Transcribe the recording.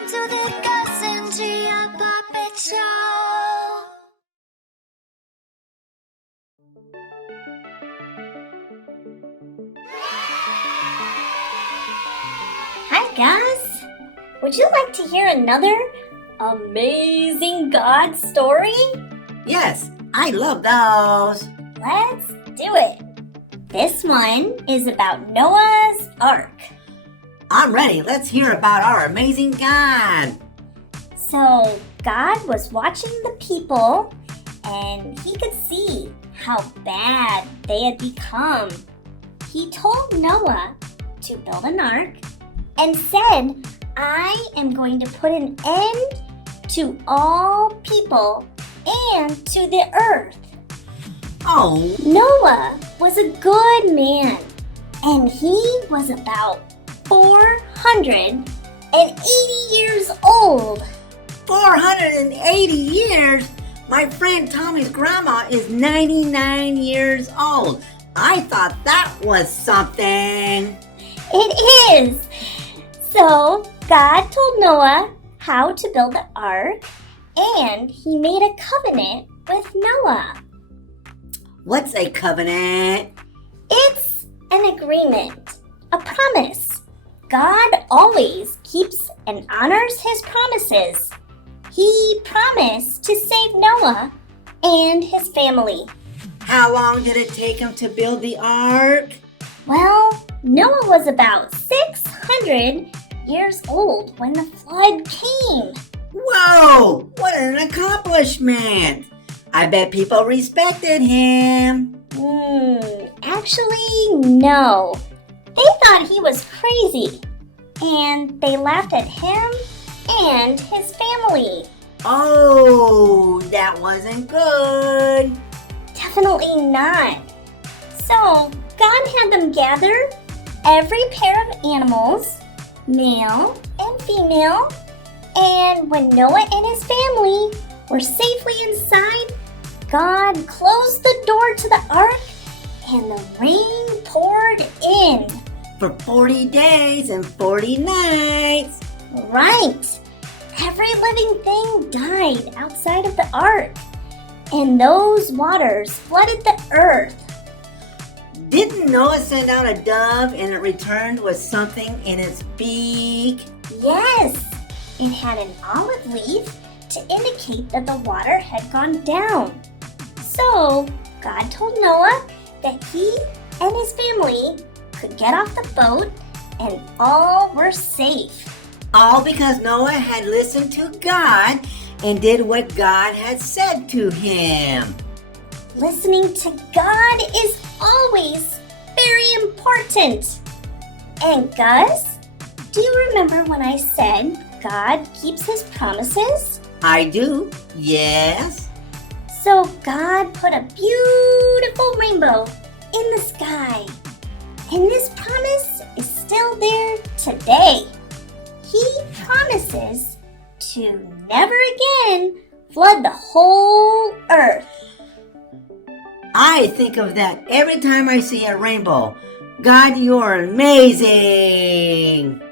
to the Gus and Gia Puppet Show. Hi, Gus. Would you like to hear another amazing God story? Yes, I love those. Let's do it. This one is about Noah's Ark. I'm ready. Let's hear about our amazing God. So, God was watching the people, and he could see how bad they had become. He told Noah to build an ark and said, I am going to put an end to all people and to the earth. Oh, Noah was a good man, and he was about 480 years old. 480 years? My friend Tommy's grandma is 99 years old. I thought that was something. It is. So God told Noah how to build the ark, and he made a covenant with Noah. What's a covenant? It's an agreement, a promise. God always keeps and honors his promises. He promised to save Noah and his family. How long did it take him to build the ark? Well, Noah was about 600 years old when the flood came. Whoa, what an accomplishment. I bet people respected him. Actually, no. They thought he was crazy, and they laughed at him and his family. Oh, that wasn't good. Definitely not. So, God had them gather every pair of animals, male and female, and when Noah and his family were safely inside, God closed the door to the ark and the rain poured in. For 40 days and 40 nights. Right. Every living thing died outside of the ark, and those waters flooded the earth. Didn't Noah send out a dove and it returned with something in its beak? Yes, it had an olive leaf to indicate that the water had gone down. So, God told Noah that he and his family could get off the boat and all were safe. All because Noah had listened to God and did what God had said to him. Listening to God is always very important. And Gus, do you remember when I said God keeps his promises? I do, yes. So God put a beautiful rainbow in the sky. And this promise is still there today. He promises to never again flood the whole earth. I think of that every time I see a rainbow. God, you're amazing.